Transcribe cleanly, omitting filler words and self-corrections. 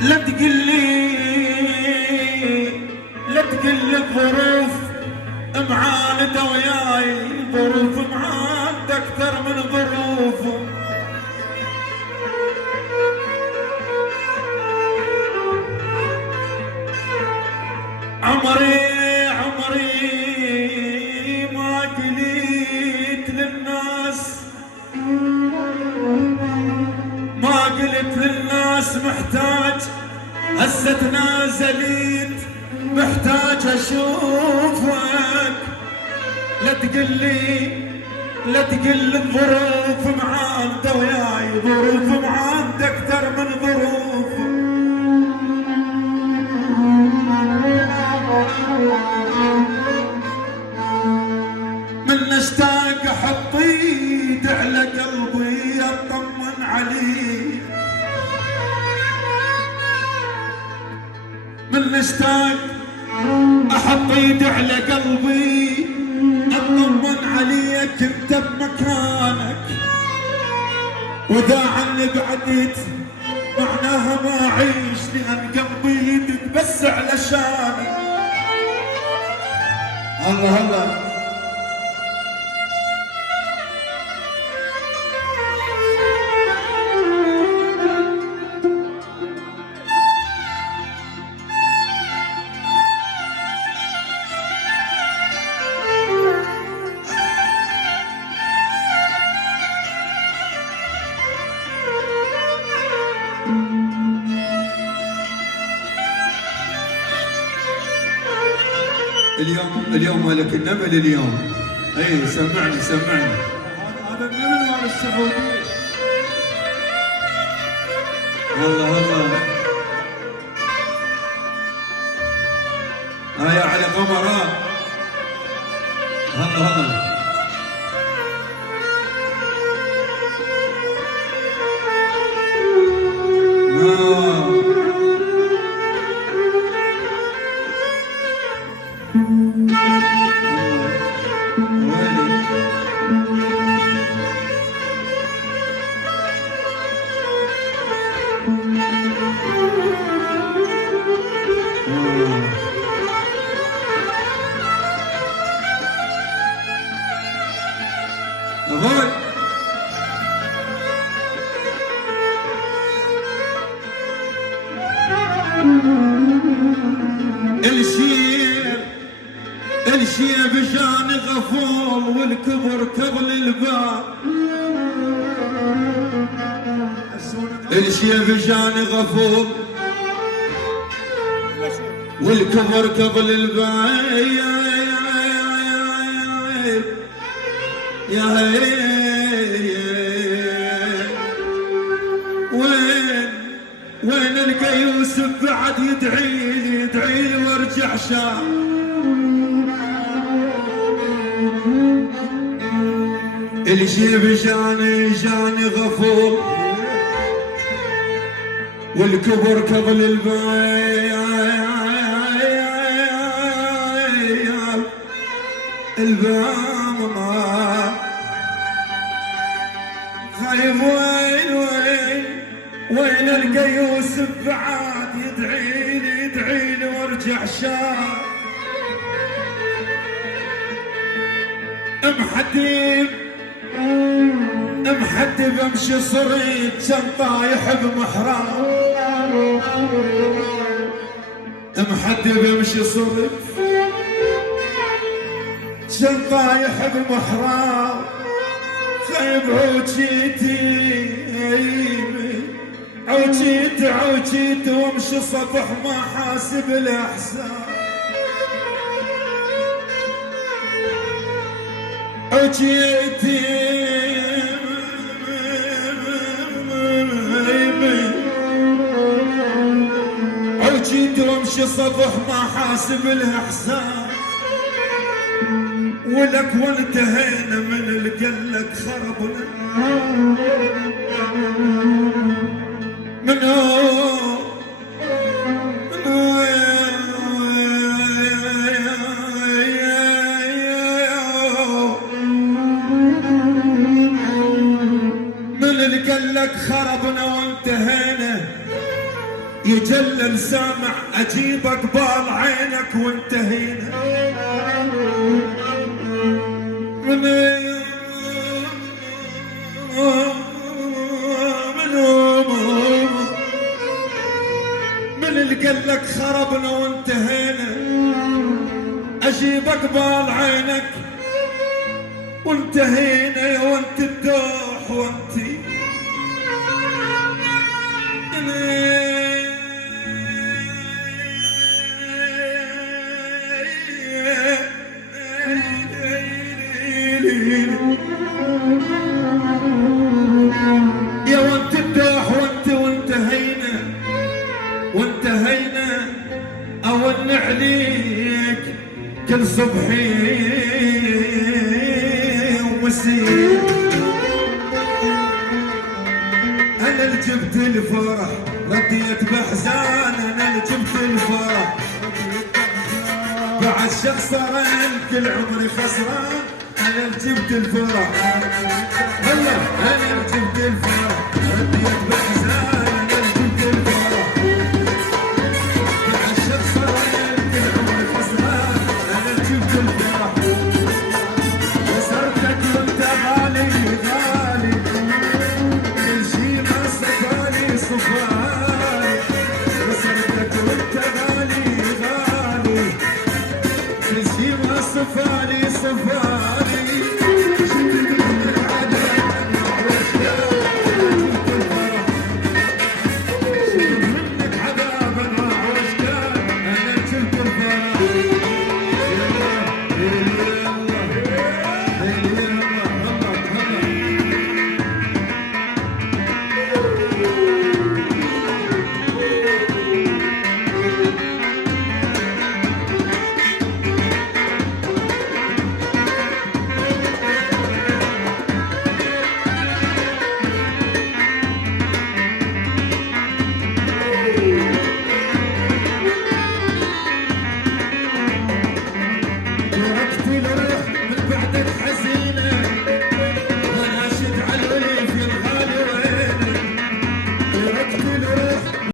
لا تقلي لا تقلي الظروف معاندة وياي، ظروف معاند أكثر من ظروف. عمري ما قلت للناس، ما قلت للناس محتاج، هسه تنازلت محتاج اشوفك. لا تقلي الظروف معاندة وياي، ظروف معاندة اكثر من ظروف. من اشتاق احط ايد على قلبي اطمن عليه، من اشتاق احط ايد على قلبي اطمن عليك انت بمكانك، واذا عني بعدت معناها ما اعيش، لان قلبي يدق بس علشانك. الله الله. اليوم مالك النمل اليوم. اي سمعني هذا النمل مال السعودية. الله يا علي قمر. الله الشيب جاني غفور والكبر كظل الباب، الشيب جاني غفور والكبر كظل الباب. يا وين القى يوسف بعد يدعيلي وارجع شام. الجيب جاني غفور والكبر كظل الباب. خايف وين القى يوسف بعد يدعيلي وارجع شام. محدب امشي صريت كان طايح بمحراب، محدب امشي صريت كان طايح بمحراب. خيب عوجيت وامشي صفح ما حاسب الاحسان. عوجيت وامشي صبح ما حاسب الاحسان. ولك وانتهينا من القلك خربنا من القلك خربنا وانتهينا. يجلل سامع اجيب قبال عينك وانتهينا من اللي قال لك خربنا وانتهينا اجيب قبال عينك وانتهينا وانت الدوح وانتي يا وانت الدوح وانت وانتهينا اون عليك كل صبحي ومسير انا اللي جبت الفرح رديت باحزان انا اللي جبت الفرح بعد شخصرين كل عمري خسران انا اللي جبت الفرح والله انا اللي